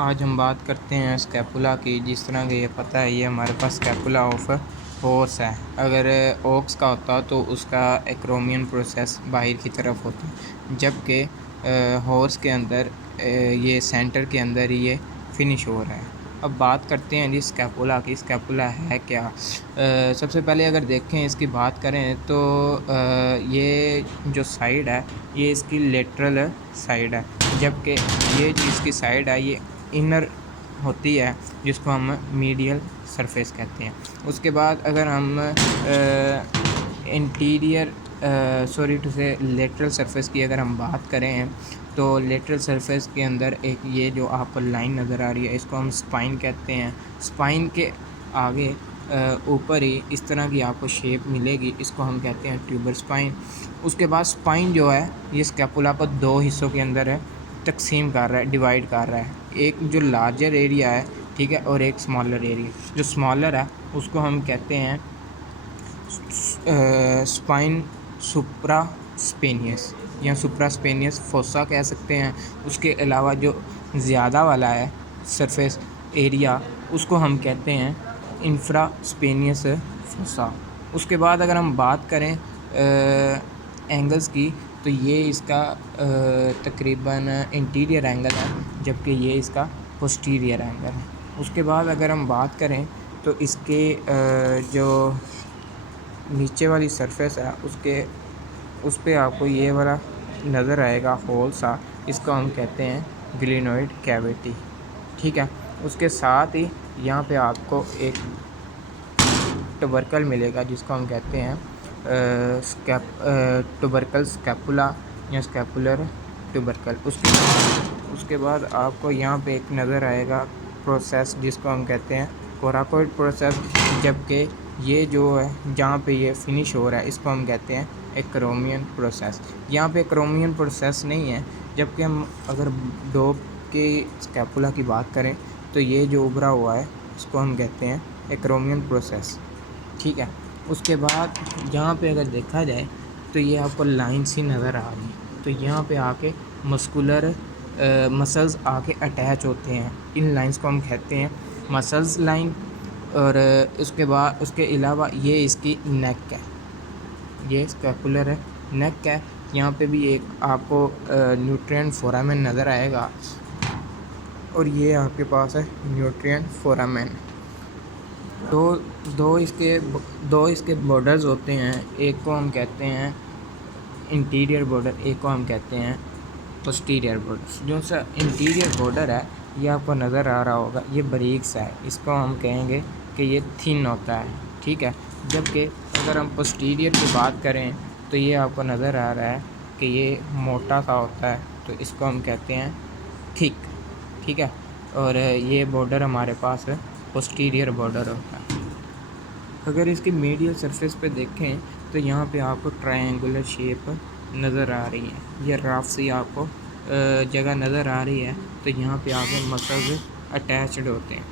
आज हम बात करते हैं स्कैपुला की। जिस तरह कि ये पता है, ये हमारे पास स्कैपुला ऑफ हॉर्स है। अगर ऑक्स का होता तो उसका एक्रोमियन प्रोसेस बाहर की तरफ होता, जबकि हॉर्स के अंदर ये सेंटर के अंदर ही ये फिनिश हो रहा है। अब बात करते हैं जी स्कैपुला की। स्कैपुला है क्या? सबसे पहले अगर देखें, इसकी बात करें तो ये जो साइड है ये इसकी लेटरल साइड है, जबकि ये जो इसकी साइड है ये इनर होती है, जिसको हम मीडियल सरफेस कहते हैं। उसके बाद अगर हम इंटीरियर सॉरी टू से लेटरल सरफेस की अगर हम बात करें तो लेटरल सरफेस के अंदर एक ये जो आपको लाइन नज़र आ रही है, इसको हम स्पाइन कहते हैं। स्पाइन के आगे ऊपर ही इस तरह की आपको शेप मिलेगी, इसको हम कहते हैं ट्यूबर स्पाइन। उसके बाद स्पाइन जो है ये स्कैपुला को दो हिस्सों के अंदर है तकसीम कर रहा है, डिवाइड कर रहा है। एक जो लार्जर एरिया है, ठीक है, और एक स्मॉलर एरिया। जो स्मॉलर है उसको हम कहते हैं स्पाइन सुप्रास्पेनियस या सुप्रास्पेनियस फोसा कह सकते हैं। उसके अलावा जो ज़्यादा वाला है सरफेस एरिया, उसको हम कहते हैं इंफ्रास्पेनियस फोसा। उसके बाद अगर हम बात करें एंगल्स की, तो ये इसका तकरीबन इंटीरियर एंगल है, जबकि ये इसका पोस्टीरियर एंगल है। उसके बाद अगर हम बात करें तो इसके जो नीचे वाली सरफेस है उस पर आपको ये वाला नज़र आएगा होल सा, इसको हम कहते हैं ग्लिनोइड कैविटी, ठीक है। उसके साथ ही यहाँ पे आपको एक टुबरकल मिलेगा, जिसको हम कहते हैं टुबरकल स्कैपुला या स्कैपुलर टुबरकल। उसके बाद आपको यहाँ पे एक नज़र आएगा प्रोसेस, जिसको हम कहते हैं कोराकोइड प्रोसेस, जबकि ये जो है जहाँ पे ये फिनिश हो रहा है इसको हम कहते हैं एक्रोमियन प्रोसेस। यहाँ पे एक्रोमियन प्रोसेस नहीं है, जबकि हम अगर डॉग के स्कैपुला की बात करें तो ये जो उभरा हुआ है इसको हम कहते हैं एक्रोमियन प्रोसेस, ठीक है। उसके बाद यहाँ पे अगर देखा जाए तो ये आपको लाइन सी नज़र आ रही है, तो यहाँ पे आके मस्कुलर मसल्स आके अटैच होते हैं। इन लाइंस को हम कहते हैं मसल्स लाइन। और उसके बाद उसके अलावा ये इसकी नेक है, ये स्कैपुलर है, नेक है। यहाँ पे भी एक आपको न्यूट्रिएंट फोरामेन नज़र आएगा, और ये आपके पास है न्यूट्रिएंट फोरामेन। दो इसके बॉर्डर्स होते हैं, एक को हम कहते हैं इंटीरियर बॉर्डर, एक को हम कहते हैं पोस्टीरियर बॉर्डर। जो सा इंटीरियर बॉर्डर है ये आपको नज़र आ रहा होगा, ये बारीक सा है, इसको हम कहेंगे कि ये थिन होता है, ठीक है। जबकि अगर हम पोस्टीरियर की बात करें तो ये आपको नज़र आ रहा है कि ये मोटा सा होता है, तो इसको हम कहते हैं थिक, ठीक है। और ये बॉर्डर हमारे पास पोस्टीरियर बॉर्डर होता है। अगर इसकी मीडियल सरफेस पे देखें तो यहाँ पे आपको ट्रायंगुलर शेप नज़र आ रही है, ये रफ सी आपको जगह नज़र आ रही है, तो यहाँ पे आगे मसल्स अटैच्ड होते हैं।